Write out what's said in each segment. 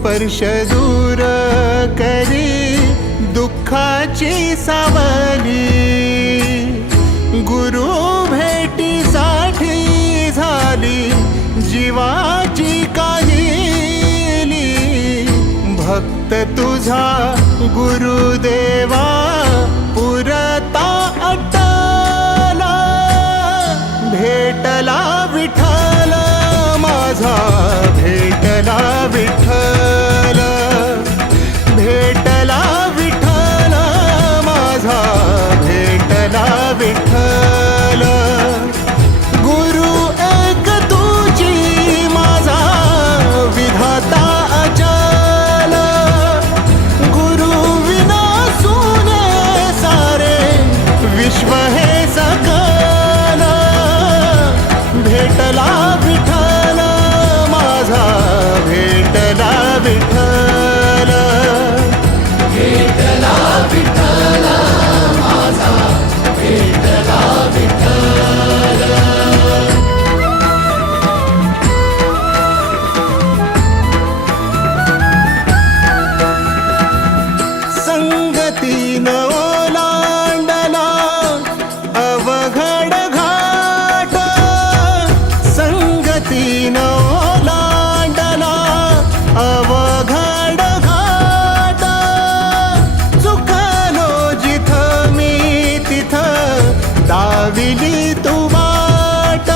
स्पर्श दूर करी दुःखाची सावली, गुरु भेटीसाठी झाली जीवाची काहिली। भक्त तुझा गुरुदेवा पुरता अटला, भेटला विठ्ठल माझा, भेटला विठ्ठल, भेटला विठ्ठल माझा, भेटला विठ्ठल। गुरु एक तुझी माझा विधाता अचल, गुरु विना सुने सारे विश्व हे सकल। भेटला विठ्ठल माझा, भेटला विठ्ठल, भेटला विठ्ठल माझा, भेटला विठ्ठल। संगतीन ओलांडला अवघड घाट, संगतीन ओलांडला अवघड घाट। चुकलो जिथं मी तिथं दाविली तू वाट,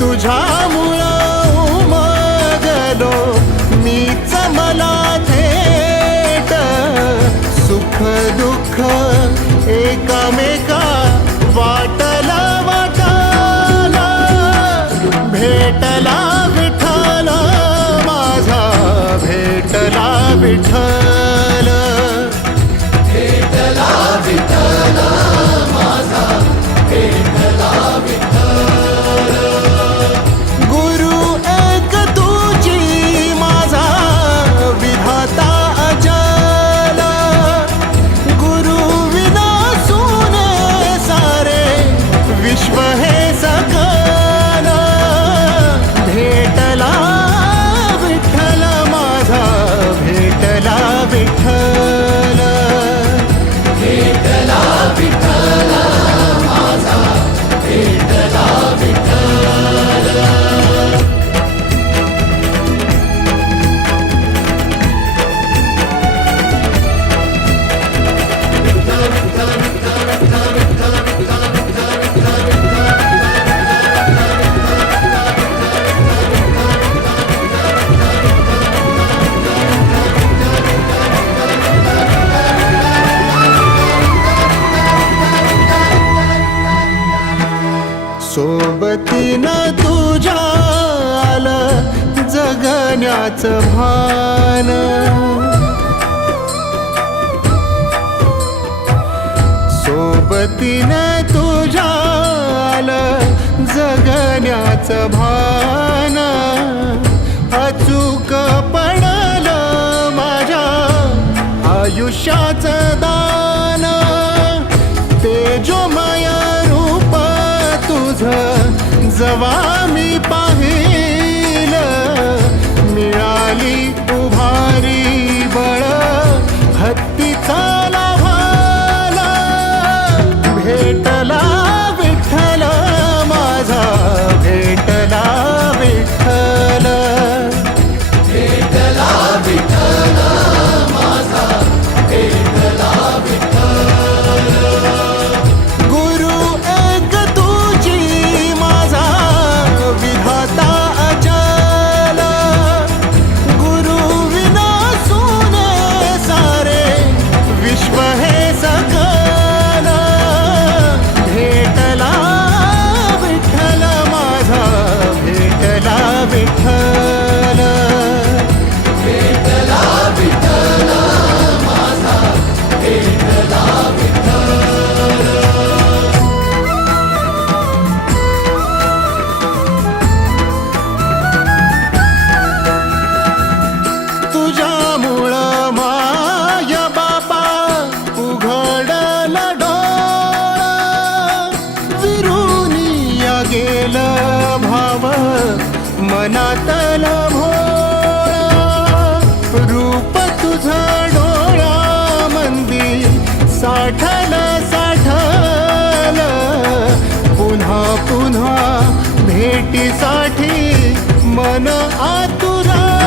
तुझ्यामुळं उमगलो मीच मला थेट। सुख दुःख एकामेका वाटला वाटाला, भेटला विठ्ठल माझा, भेटला विठ्ठल, भेटला विठ्ठल माझा, भेटला विठ्ठल। गुरु एक तुझी माझा विधाता अचल, गुरु विना सुने सारे विश्व हे सकल। भेटला विठ्ठल माझा, भेटला विठ्ठल, भेटला विठ्ठल माझा, भेटला विठ्ठल। सोबतीनं तुझ्या आलं जगण्याचं भान, सोबतीनं तुझ्या आलं जगण्याचं भान। अचूक पडलं माझ्या आयुष्याचं दान, तेजोमय रूप तुझं जवा मी पाहिलं, मिळाली उभारी बळ हत्तीचा लाभाला। भेटला विठ्ठल माझा, भेटला विठ्ठल, भेटला विठ्ठल माझा, भेटला विठ्ठल। गुरु एक तुझी माझा विधाता अचल, गुरु विना सुने सारे विश्व हे सकल। भेटला विठ्ठल माझा, भेटला विठ्ठल, भेटला विठ्ठल माझा, भेटला विठ्ठल। तुझ्यामुळं माय बापा उघडलं डोळं, विरुनिया गेलं भाव मनातलं भोळं। भेटीसाठी मन आतुरा